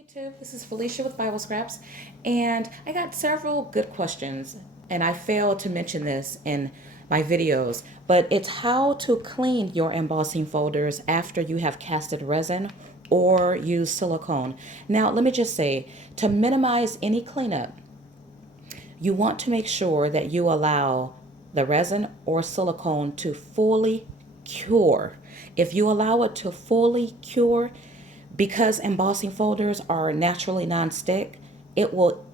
YouTube, this is Felicia with Bible Scraps, and I got several good questions, and I failed to mention this in my videos, but it's how to clean your embossing folders after you have casted resin or use silicone. Now, let me just say, to minimize any cleanup, you want to make sure that you allow the resin or silicone to fully cure. If you allow it to fully cure, because embossing folders are naturally non-stick, it will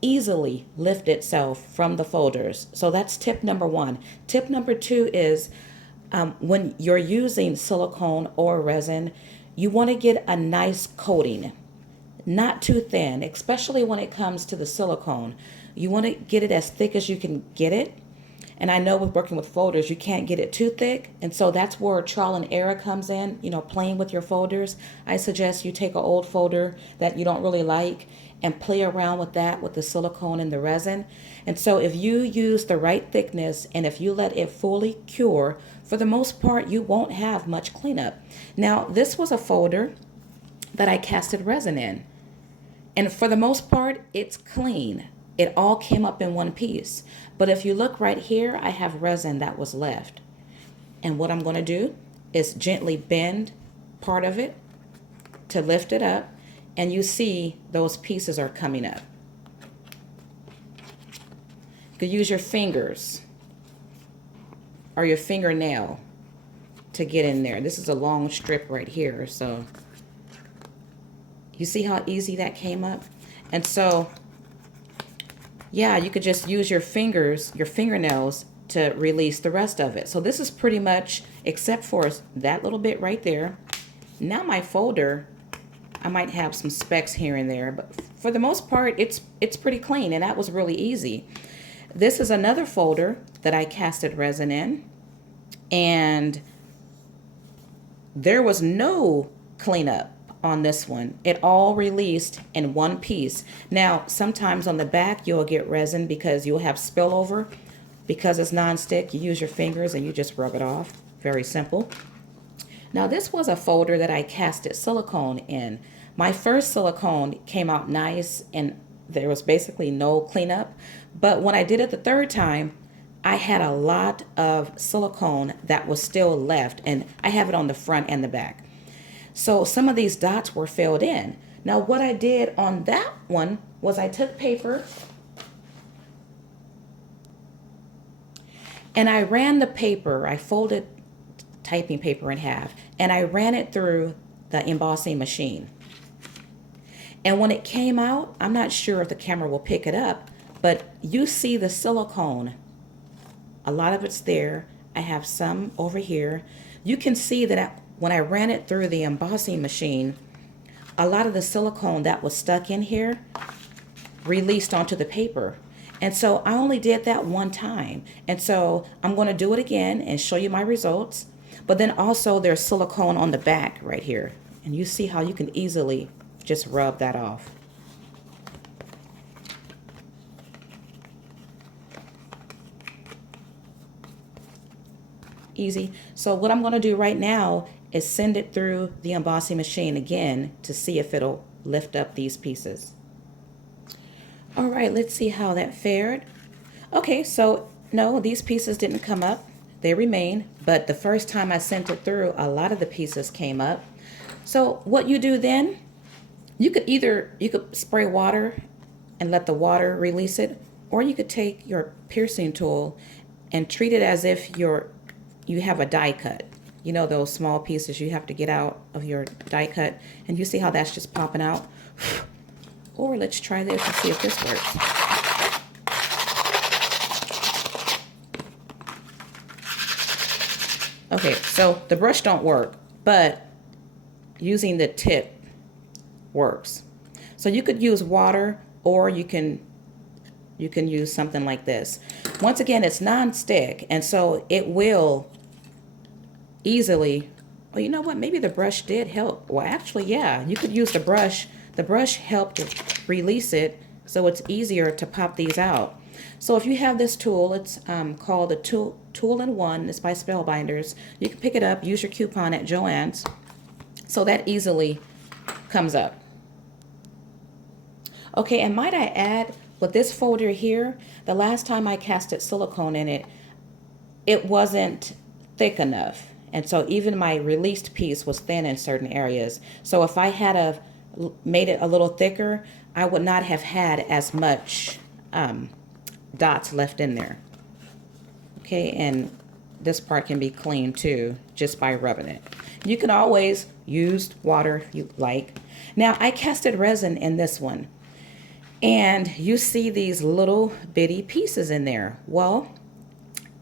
easily lift itself from the folders. So that's tip number one. Tip number two is when you're using silicone or resin, you want to get a nice coating, not too thin, especially when it comes to the silicone. You want to get it as thick as you can get it. And I know with working with folders, you can't get it too thick. And so that's where trial and error comes in, playing with your folders. I suggest you take an old folder that you don't really like and play around with that with the silicone and the resin. And so if you use the right thickness and if you let it fully cure, for the most part, you won't have much cleanup. Now, this was a folder that I casted resin in. And for the most part, it's clean. It all came up in one piece. But if you look right here, I have resin that was left. And what I'm going to do is gently bend part of it to lift it up. And you see those pieces are coming up. You could use your fingers or your fingernail to get in there. This is a long strip right here. So you see how easy that came up? And so yeah, you could just use your fingers, your fingernails to release the rest of it. So this is pretty much, except for that little bit right there. Now my folder, I might have some specks here and there, but for the most part, it's pretty clean, and that was really easy. This is another folder that I casted resin in, and there was no cleanup on this one. It all released in one piece. Now, sometimes on the back, you'll get resin because you'll have spillover. Because it's non-stick, you use your fingers and you just rub it off. Very simple. Now, this was a folder that I casted silicone in. My first silicone came out nice and there was basically no cleanup. But when I did it the third time, I had a lot of silicone that was still left, and I have it on the front and the back. So some of these dots were filled in. Now what I did on that one was I took paper and I ran the paper, I folded typing paper in half, and I ran it through the embossing machine. And when it came out, I'm not sure if the camera will pick it up, but you see the silicone. A lot of it's there. I have some over here. You can see that when I ran it through the embossing machine, a lot of the silicone that was stuck in here released onto the paper. And so I only did that one time. And so I'm going to do it again and show you my results. But then also there's silicone on the back right here. And you see how you can easily just rub that off. Easy. So what I'm going to do right now is send it through the embossing machine again to see if it'll lift up these pieces. All right, let's see how that fared. Okay, so no, these pieces didn't come up. They remain, but the first time I sent it through, a lot of the pieces came up. So what you do then, you could spray water and let the water release it, or you could take your piercing tool and treat it as if you have a die cut. You know those small pieces you have to get out of your die cut, and you see how that's just popping out? Or let's try this and see if this works. Okay, so the brush don't work, but using the tip works. So you could use water, or you can use something like this. Once again, it's non-stick, and so it will easily, well, you know what, maybe the brush did help. Well, actually, yeah, you could use the brush. The brush helped release it, so it's easier to pop these out. So if you have this tool, it's called the Tool-in-One. It's by Spellbinders. You can pick it up, use your coupon at Joann's. So that easily comes up. Okay, and might I add, with this folder here, the last time I casted silicone in it, it wasn't thick enough. And so even my released piece was thin in certain areas. So if I had made it a little thicker, I would not have had as much dots left in there. Okay, and this part can be cleaned too, just by rubbing it. You can always use water if you like. Now, I casted resin in this one, and you see these little bitty pieces in there. Well,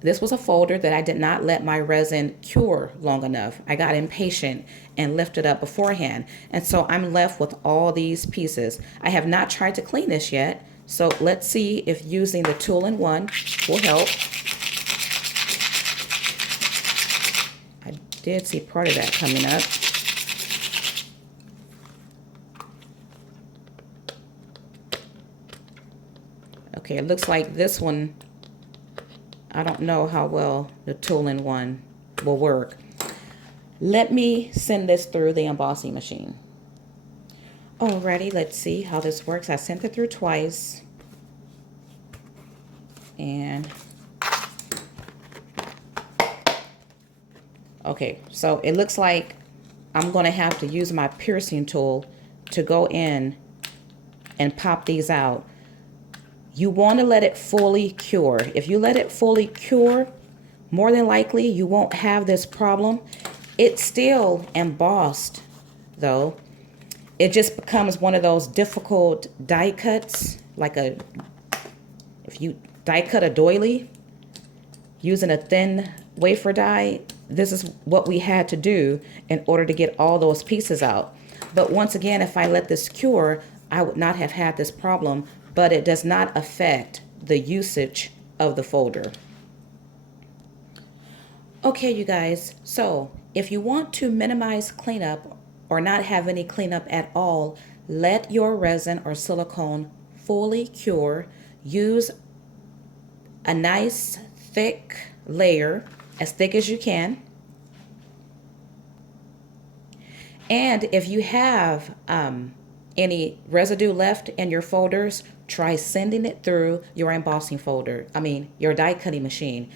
this was a folder that I did not let my resin cure long enough. I got impatient and lifted up beforehand. And so I'm left with all these pieces. I have not tried to clean this yet. So let's see if using the tool-in-one will help. I did see part of that coming up. Okay, it looks like this one, I don't know how well the tool-in-one will work. Let me send this through the embossing machine. Alrighty, let's see how this works. I sent it through twice. And okay, so it looks like I'm gonna have to use my piercing tool to go in and pop these out. You want to let it fully cure. If you let it fully cure, more than likely you won't have this problem. It's still embossed though. It just becomes one of those difficult die cuts, like if you die cut a doily using a thin wafer die, this is what we had to do in order to get all those pieces out. But once again, if I let this cure, I would not have had this problem, but it does not affect the usage of the folder. Okay, you guys, so if you want to minimize cleanup or not have any cleanup at all, let your resin or silicone fully cure. Use a nice thick layer, as thick as you can. And if you have any residue left in your folders, try sending it through your embossing folder. Your die cutting machine.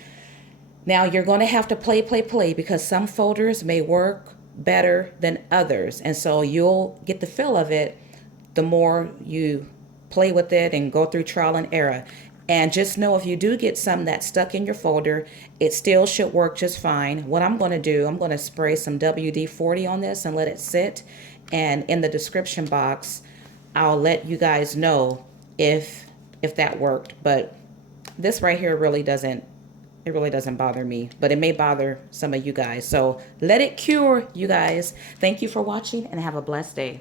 Now you're going to have to play because some folders may work better than others. And so you'll get the feel of it the more you play with it and go through trial and error. And just know if you do get some that's stuck in your folder, it still should work just fine. What I'm going to do, I'm going to spray some WD-40 on this and let it sit. And in the description box, I'll let you guys know if that worked. But this right here really doesn't bother me, but it may bother some of you guys. So let it cure, you guys. Thank you for watching and have a blessed day.